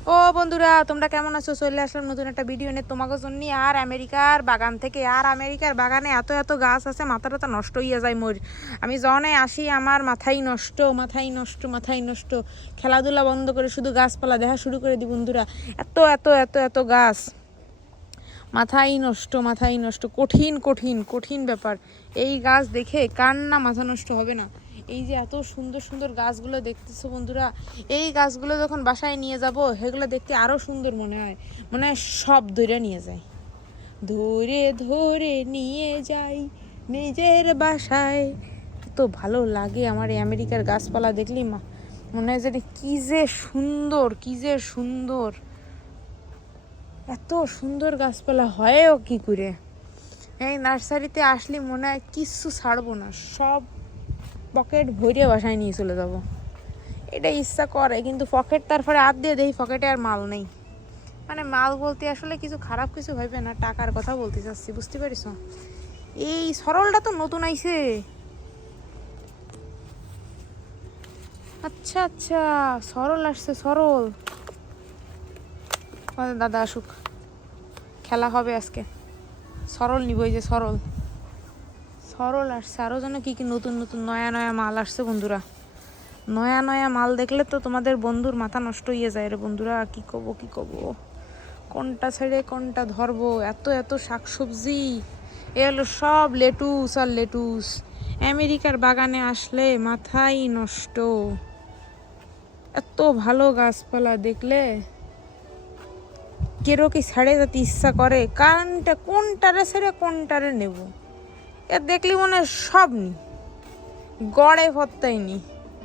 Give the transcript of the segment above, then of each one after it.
ও বন্ধুরা, তোমরা কেমন আছো? চলে আসলাম নতুন একটা ভিডিও নিয়ে তোমাদের জন্য। আর আমেরিকার বাগান থেকে, আর আমেরিকার বাগানে এত এত গাছ আছে, মাথাটা নষ্ট হইয়া যায় মোর। আমি যখনই আসি আমার মাথাই নষ্ট, মাথাই নষ্ট, মাথাই নষ্ট। খেলাধুলা বন্ধ করে শুধু গাছপালা দেখা শুরু করে দিই বন্ধুরা। এত এত এত এত গাছ, মাথাই নষ্ট, মাথাই নষ্ট। কঠিন কঠিন কঠিন ব্যাপার। এই গাছ দেখে কার না মাথা নষ্ট হবে না? এই যে এত সুন্দর সুন্দর গাছগুলো দেখতেছো বন্ধুরা, এই গাছগুলো যখন বাসায় নিয়ে যাব সেগুলো দেখতে আরও সুন্দর মনে হয়। মনে হয় সব ধরে নিয়ে যায়, ধরে ধরে নিয়ে যাই নিজের বাসায়। এত ভালো লাগে আমার এই আমেরিকার গাছপালা দেখলি মনে হয় যে কি যে সুন্দর, কি যে সুন্দর। এত সুন্দর গাছপালা হয়ও কি করে? এই নার্সারিতে আসলে মনে হয় কিচ্ছু ছাড়বো না, সব পকেট ভরে বাসায় নিয়ে চলে যাব। এটা ইচ্ছা করে, কিন্তু পকেট তারপরে হাত দিয়ে দেই পকেটে আর মাল নেই। মানে মাল বলতে আসলে কিছু খারাপ কিছু ভাবে না, টাকার কথা বলতে চাচ্ছি, বুঝতে পারিস? এই সরলটা তো নতুন আইছে। আচ্ছা আচ্ছা, সরল আসছে, সরল। দাদা আসুক, খেলা হবে আজকে। সরল নিব, এই যে সরল, সরল আসছে। আরও যেন কি কি নতুন নতুন নয়া নয়া মাল আসছে বন্ধুরা। নয়া নয়া মাল দেখলে তো তোমাদের বন্ধুর মাথা নষ্ট হয়ে যায় রে বন্ধুরা। কি কব কি কব, কোনটা ছেড়ে কোনটা ধরবো? এত এত শাকসবজি, এ হলো সব লেটুস আর লেটুস। আমেরিকার বাগানে আসলে মাথাই নষ্ট। এত ভালো গাছপালা দেখলে কেরো কি ছাড়ে যেতে ইচ্ছা করে। কারণটা কোনটারে ছেড়ে কোনটারে নেব? এ দেখলি মনে হয় সব নি, গড়ে ভর্তাই নি।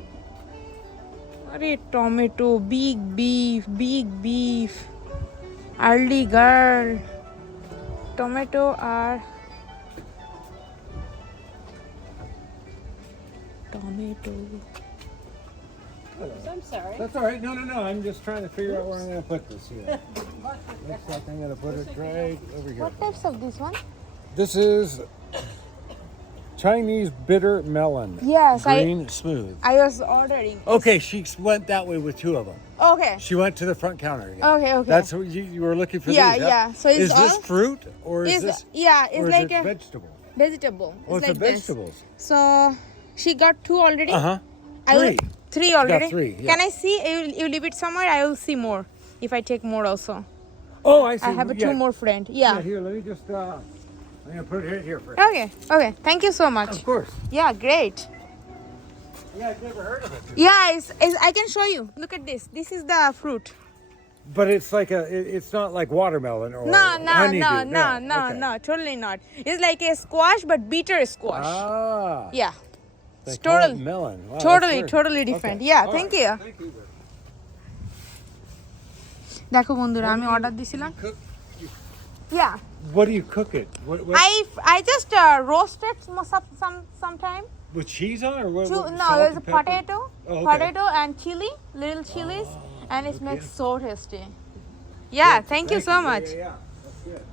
আরে tomato, big beef, big beef, early girl, tomato আর tomato. I'm sorry. That's all right. No, no, no. I'm just trying to figure out where I'm going to put this. Yeah. Looks like I'm going to put it right over here. What types of this one? This is Chinese bitter melon. Yes, Green, smooth. I was ordering. Okay, she went that way with two of them. Okay. She went to the front counter again. Okay, okay. That's what you were looking for. Yeah, these, huh? yeah. So it's is this all- fruit or is this? Yeah, it's or like is it a vegetable? vegetable. Oh, it's like a vegetables. This. So she got two already. Uh huh. I will- Three. Three already. three, yeah. Can I see? You leave it somewhere. I will see more if I take more also. Oh, I see. I have yeah. two more friend. Yeah. Yeah. Here, let me just. I'm gonna put it right here first. Okay. Okay. Thank you so much. Of course. Yeah, great. Yeah, I've never heard of it. Yeah, I can show you. Look at this. This is the fruit. But it's like it's not like watermelon or No, no, honeydew. no, no, no, Okay. no, totally not. It's like a squash, but bitter squash. Ah. Yeah. They It's call it total- melon. Wow, that's totally, weird. totally different. Okay. Yeah, All thank right. you. Thank you. দেখো বন্ধুরা, আমি order দিছিলাম। Cook. Yeah. What do you cook it? What I just roasted sometime. with cheese on or what? No, salt there's and a pepper? potato, Oh, okay. potato and chili, little chilies, and it makes so tasty. Yeah, thank you so much. Yeah, yeah. That's good.